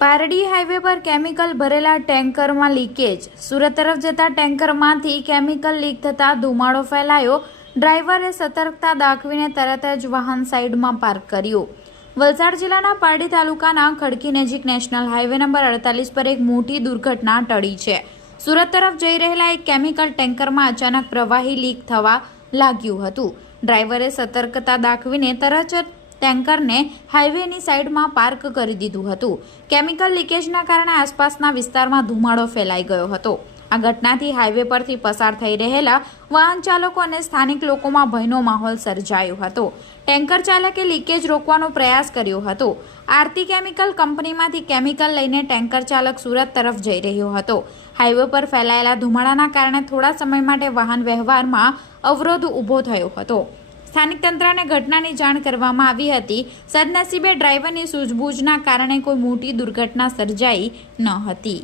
Pardi highway પર chemical ભરેલા ટેન્કરમાં leakage. Surat તરફ જતા ટેન્કરમાંથી કેમિકલ લીક થતા ધુમાડો ફેલાયો। ડ્રાઈવરે સતર્કતા દાખવીને તરત જ વાહન સાઈડમાં પાર્ક કર્યું। વલસાડ જિલ્લાના પારડી તાલુકાના ખડકી નજીક નેશનલ હાઈવે નંબર 48 પર એક મોટી દુર્ઘટના ટળી છે। સુરત તરફ જઈ રહેલા એક કેમિકલ ટેન્કરમાં અચાનક પ્રવાહી લીક થવા લાગ્યું હતું। ડ્રાઈવરે સતર્કતા દાખવીને તરત જ ટેન્કરને હાઈવેની સાઈડમાં પાર્ક કરી દીધું હતું। કેમિકલ લીકેજના કારણે આસપાસના વિસ્તારમાં ધુમાડો ફેલાઈ ગયો હતો। આ ઘટનાથી હાઈવે પરથી પસાર થઈ રહેલા વાહન ચાલકો અને સ્થાનિક લોકોમાં ભયનો માહોલ સર્જાયો હતો। ટેન્કર ચાલકે લીકેજ રોકવાનો પ્રયાસ કર્યો હતો। આરતી કેમિકલ કંપનીમાંથી કેમિકલ લઈને ટેન્કર ચાલક સુરત તરફ જઈ રહ્યો હતો। હાઈવે પર ફેલાયેલા ધુમાડાના કારણે થોડા સમય માટે વાહન વ્યવહારમાં અવરોધ ઊભો થયો હતો। સ્થાનિક તંત્રને ઘટનાની જાણ કરવામાં આવી હતી। સદનસીબે ડ્રાઈવરની સૂઝબૂછના કારણે કોઈ મોટી દુર્ઘટના સર્જાઈ ન હતી।